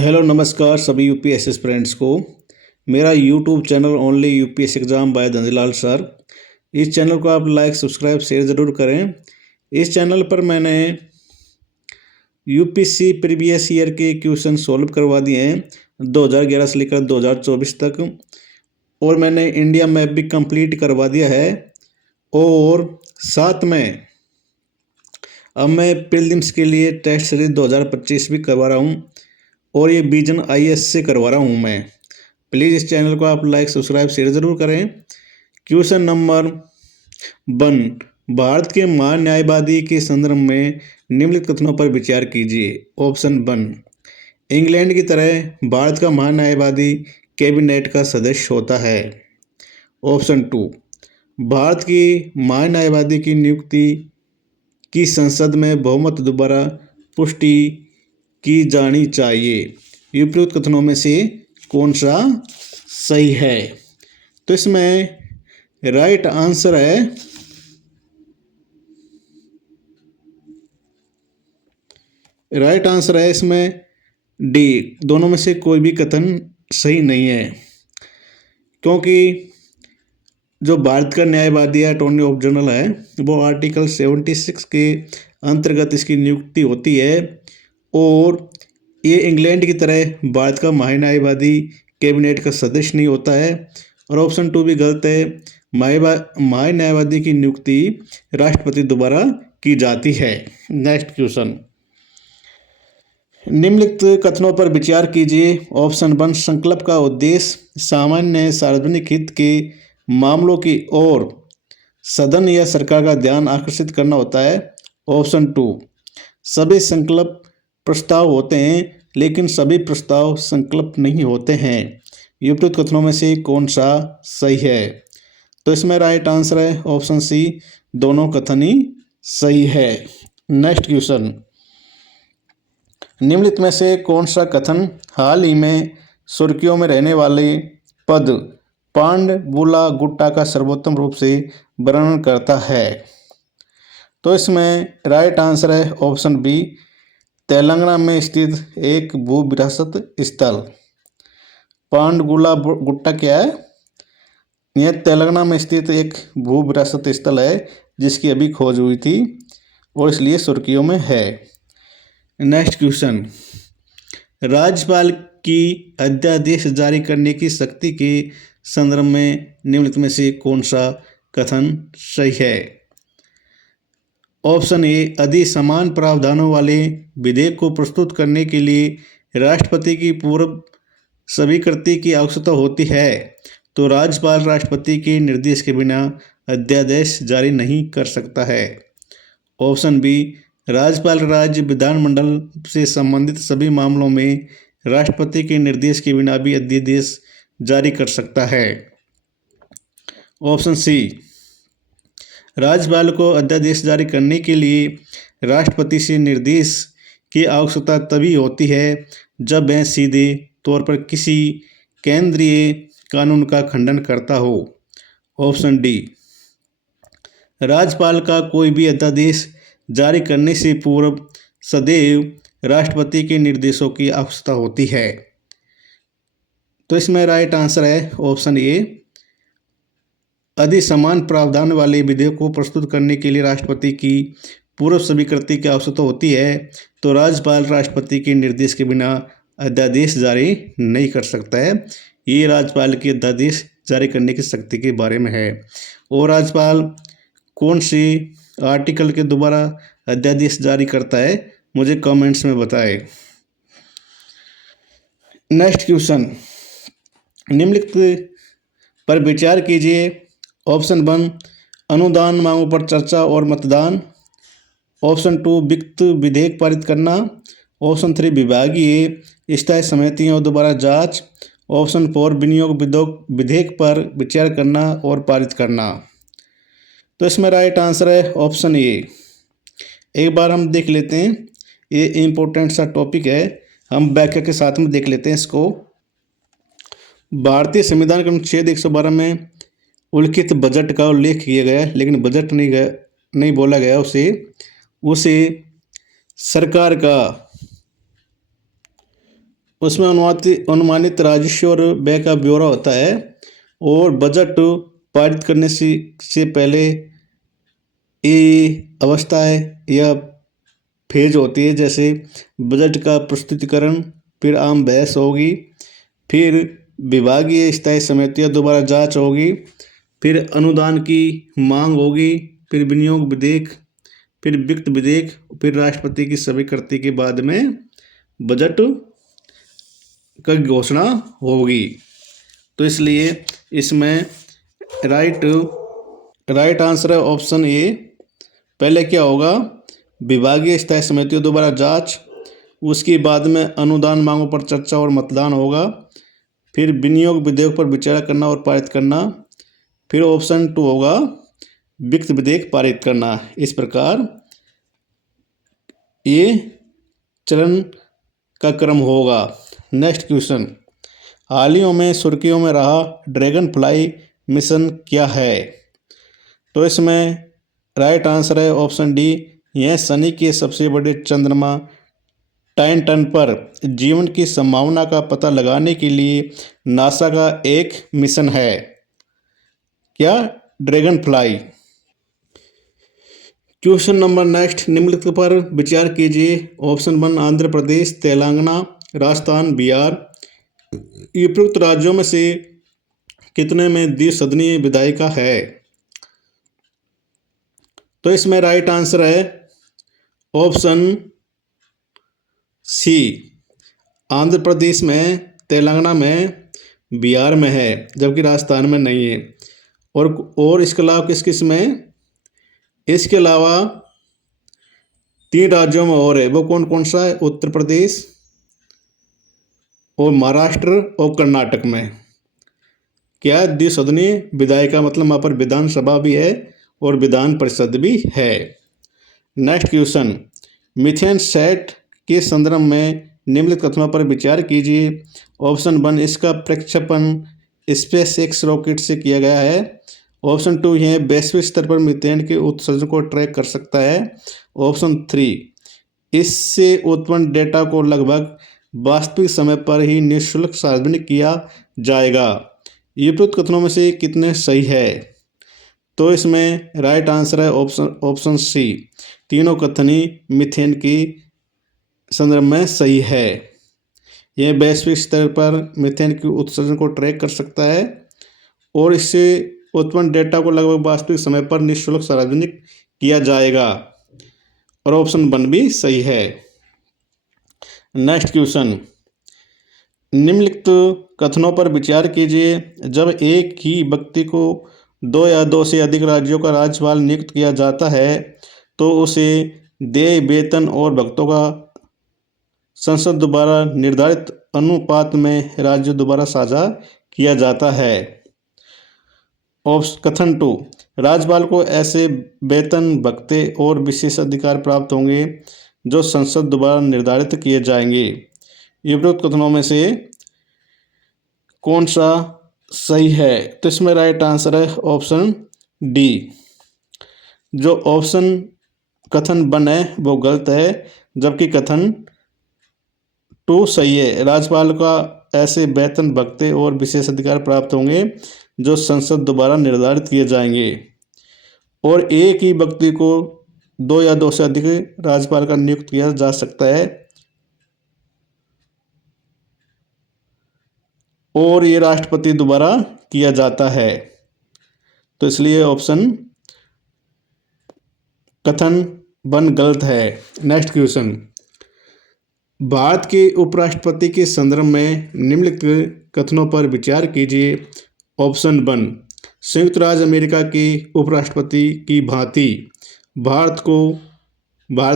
Hello नमस्कार सभी UPSC aspirants को। मेरा YouTube channel only UPSC exam by Dhanjilal sir. इस चैनल को आप लाइक सब्सक्राइब शेयर ज़रूर करें। इस चैनल पर मैंने यूपीएससी प्रीवियस ईयर के क्वेश्चन सॉल्व करवा दिए हैं 2011 से लेकर 2024 तक, और मैंने इंडिया मैप भी कंप्लीट करवा दिया है। और साथ में अब मैं प्रीलिम्स के लिए टेस्ट सीरीज 2025 भी करवा रहा हूँ, और ये विजन आईएएस से करवा रहा हूँ मैं। प्लीज़ इस चैनल को आप लाइक सब्सक्राइब शेयर ज़रूर करें। क्वेश्चन नंबर 1, भारत के महान न्यायवादी के संदर्भ में निम्नलिखित कथनों पर विचार कीजिए। ऑप्शन 1, इंग्लैंड की तरह भारत का महान न्यायवादी कैबिनेट का सदस्य होता है। ऑप्शन 2, भारत की महान न्यायवादी की नियुक्ति की संसद में बहुमत द्वारा पुष्टि की जानी चाहिए। उपयुक्त कथनों में से कौन सा सही है? तो इसमें राइट आंसर है इसमें डी। दोनों में से कोई भी कथन सही नहीं है, क्योंकि जो भारत का न्यायवादी अटॉर्नी ऑफ जनरल है वो आर्टिकल 76 के अंतर्गत इसकी नियुक्ति होती है, और ये इंग्लैंड की तरह भारत का महान्यायवादी कैबिनेट का सदस्य नहीं होता है। और ऑप्शन 2 भी गलत है। महान्यायवादी की नियुक्ति राष्ट्रपति द्वारा की जाती है। नेक्स्ट क्वेश्चन, निम्नलिखित कथनों पर विचार कीजिए। ऑप्शन 1, संकल्प का उद्देश्य सामान्य सार्वजनिक हित के मामलों की ओर सदन या सरकार का ध्यान आकर्षित करना होता है। ऑप्शन 2, सभी संकल्प प्रस्ताव होते हैं लेकिन सभी प्रस्ताव संकल्प नहीं होते हैं। उपयुक्त कथनों में से कौन सा सही है? तो इसमें राइट आंसर है ऑप्शन सी, दोनों कथन ही सही है। नेक्स्ट क्वेश्चन, निम्नलिखित में से कौन सा कथन हाल ही में सुर्खियों में रहने वाले पद पांडुपुला गुट्टा का सर्वोत्तम रूप से वर्णन करता है? तो इसमें राइट आंसर है ऑप्शन बी, तेलंगाना में स्थित एक भू विरासत स्थल। पांडुपुला गुट्टा क्या है? यह तेलंगाना में स्थित एक भू विरासत स्थल है जिसकी अभी खोज हुई थी और इसलिए सुर्खियों में है। नेक्स्ट क्वेश्चन, राज्यपाल की अध्यादेश जारी करने की शक्ति के संदर्भ में निम्नलिखित में से कौन सा कथन सही है? ऑप्शन ए, अधि समान प्रावधानों वाले विधेयक को प्रस्तुत करने के लिए राष्ट्रपति की पूर्व स्वीकृति की आवश्यकता होती है, तो राज्यपाल राष्ट्रपति के निर्देश के बिना अध्यादेश जारी नहीं कर सकता है। ऑप्शन बी, राज्यपाल राज्य विधानमंडल से संबंधित सभी मामलों में राष्ट्रपति के निर्देश के बिना भी अध्यादेश जारी कर सकता है। ऑप्शन सी, राज्यपाल को अध्यादेश जारी करने के लिए राष्ट्रपति से निर्देश की आवश्यकता तभी होती है जब वह सीधे तौर पर किसी केंद्रीय कानून का खंडन करता हो। ऑप्शन डी, राज्यपाल का कोई भी अध्यादेश जारी करने से पूर्व सदैव राष्ट्रपति के निर्देशों की आवश्यकता होती है। तो इसमें राइट आंसर है ऑप्शन ए, अधि समान प्रावधान वाले विधेयक को प्रस्तुत करने के लिए राष्ट्रपति की पूर्व स्वीकृति की आवश्यकता होती है, तो राज्यपाल राष्ट्रपति के निर्देश के बिना अध्यादेश जारी नहीं कर सकता है। ये राज्यपाल की अध्यादेश जारी करने की शक्ति के बारे में है। और राज्यपाल कौन सी आर्टिकल के द्वारा अध्यादेश जारी करता है मुझे कमेंट्स में बताएं। नेक्स्ट क्वेश्चन, निम्नलिखित पर विचार कीजिए। ऑप्शन 1, अनुदान मांगों पर चर्चा और मतदान। ऑप्शन 2, वित्त विधेयक पारित करना। ऑप्शन 3, विभागीय स्थायी समितियों द्वारा जांच। ऑप्शन 4, विनियोग विधेयक पर विचार करना और पारित करना। तो इसमें राइट आंसर है ऑप्शन ए। एक बार हम देख लेते हैं, ये इम्पोर्टेंट सा टॉपिक है, हम व्याख्या के साथ में देख लेते हैं इसको। भारतीय संविधान के अनुच्छेद 112 में उल्लिखित बजट का उल्लेख किया गया, लेकिन बजट नहीं बोला गया उसे सरकार का उसमें अनुमानित राजस्व और व्यय का ब्यौरा होता है। और बजट पारित करने से पहले ये अवस्था है या फेज होती है, जैसे बजट का प्रस्तुतिकरण, फिर आम बहस होगी, फिर विभागीय स्थायी समितियाँ दोबारा जांच होगी, फिर अनुदान की मांग होगी, फिर विनियोग विधेयक, फिर वित्त विधेयक, फिर राष्ट्रपति की स्वीकृति के बाद में बजट की घोषणा होगी। तो इसलिए इसमें राइट राइट आंसर है ऑप्शन ए। पहले क्या होगा, विभागीय स्थायी समितियों दोबारा जांच, उसके बाद में अनुदान मांगों पर चर्चा और मतदान होगा, फिर विनियोग विधेयक पर विचार करना और पारित करना, फिर ऑप्शन 2 होगा वित्त विधेयक पारित करना। इस प्रकार ये चरण का क्रम होगा। नेक्स्ट क्वेश्चन, हाल ही में सुर्खियों में रहा ड्रैगन फ्लाई मिशन क्या है? तो इसमें राइट आंसर है ऑप्शन डी। यह शनि के सबसे बड़े चंद्रमा टाइटन पर जीवन की संभावना का पता लगाने के लिए नासा का एक मिशन है। क्या? Dragon fly. Question number next, निम्नलिखित पर विचार कीजिए। ऑप्शन 1 आंध्र प्रदेश, तेलंगाना, राजस्थान, बिहार। उपयुक्त राज्यों में से कितने में द्विसदनीय विधायिका है? तो इसमें राइट आंसर है ऑप्शन सी। आंध्र प्रदेश में, तेलंगाना में, बिहार में है, जबकि राजस्थान में नहीं है। और इसके अलावा किस किस में? इसके अलावा 3 राज्यों में और है। वो कौन कौन सा है? उत्तर प्रदेश और महाराष्ट्र और कर्नाटक में। क्या? द्विसदनीय विधायिका, मतलब वहाँ पर विधानसभा भी है और विधान परिषद भी है। नेक्स्ट क्वेश्चन, मिथेन सेट के संदर्भ में निम्नलिखित कथनों पर विचार कीजिए। ऑप्शन 1 इसका प्रक्षेपण स्पेस एक्स रॉकेट से किया गया है। ऑप्शन 2 यह वैश्विक स्तर पर मीथेन के उत्सर्जन को ट्रैक कर सकता है। ऑप्शन 3 इससे उत्पन्न डेटा को लगभग वास्तविक समय पर ही निःशुल्क सार्वजनिक किया जाएगा। ये उपयुक्त कथनों में से कितने सही है? तो इसमें राइट आंसर है ऑप्शन सी। तीनों कथन ही मीथेन की संदर्भ में सही है। यह वैश्विक स्तर पर मीथेन के उत्सर्जन को ट्रैक कर सकता है और इससे उत्पन्न डेटा को लगभग वास्तविक समय पर निःशुल्क सार्वजनिक किया जाएगा। और ऑप्शन 1 भी सही है। नेक्स्ट क्वेश्चन, निम्नलिखित कथनों पर विचार कीजिए। जब एक ही व्यक्ति को 2 या 2 से अधिक राज्यों का राज्यपाल नियुक्त किया जाता है तो उसे देय, वेतन और भत्तों का संसद द्वारा निर्धारित अनुपात में राज्य द्वारा साझा किया जाता है। कथन 2, राज्यपाल को ऐसे वेतन, भत्ते और विशेष अधिकार प्राप्त होंगे जो संसद द्वारा निर्धारित किए जाएंगे। उपरोक्त कथनों में से कौन सा सही है? तो इसमें राइट आंसर है ऑप्शन डी। जो ऑप्शन कथन 1 है वो गलत है, जबकि कथन 2 सही है। राज्यपाल का ऐसे वेतन, भत्ते और विशेष अधिकार प्राप्त होंगे जो संसद द्वारा निर्धारित किए जाएंगे। और एक ही व्यक्ति को 2 या 2 से अधिक राज्यपाल का नियुक्त किया जा सकता है और ये राष्ट्रपति द्वारा किया जाता है। तो इसलिए ऑप्शन कथन 1 गलत है। नेक्स्ट क्वेश्चन, भारत के उपराष्ट्रपति के संदर्भ में निम्नलिखित कथनों पर विचार कीजिए। ऑप्शन 1 संयुक्त राज्य अमेरिका के उपराष्ट्रपति की भांति भारत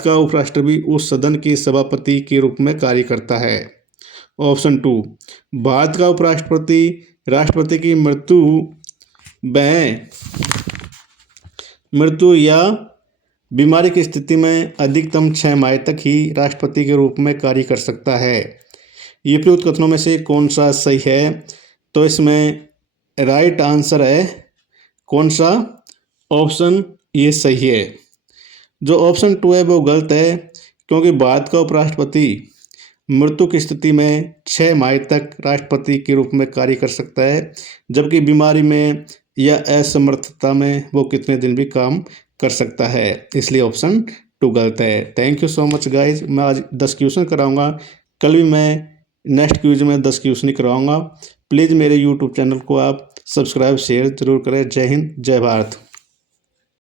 का उपराष्ट्रपति उस सदन के सभापति के रूप में कार्य करता है। ऑप्शन 2 भारत का उपराष्ट्रपति राष्ट्रपति की मृत्यु या बीमारी की स्थिति में अधिकतम 6 माह तक ही राष्ट्रपति के रूप में कार्य कर सकता है। ये उपयुक्त कथनों में से कौन सा सही है? तो इसमें राइट आंसर है कौन सा? ऑप्शन ये सही है। जो ऑप्शन 2 है वो गलत है, क्योंकि भारत का उपराष्ट्रपति मृत्यु की स्थिति में 6 माह तक राष्ट्रपति के रूप में कार्य कर सकता है, जबकि बीमारी में या असमर्थता में वो कितने दिन भी काम कर सकता है। इसलिए ऑप्शन 2 गलत है। Thank you so much guys. मैं आज 10 क्वेश्चन कराऊंगा, कल भी मैं नेक्स्ट क्विज में 10 क्वेश्चन ही करवाऊंगा। प्लीज़ मेरे यूट्यूब चैनल को आप सब्सक्राइब शेयर जरूर करें। जय हिंद, जय भारत।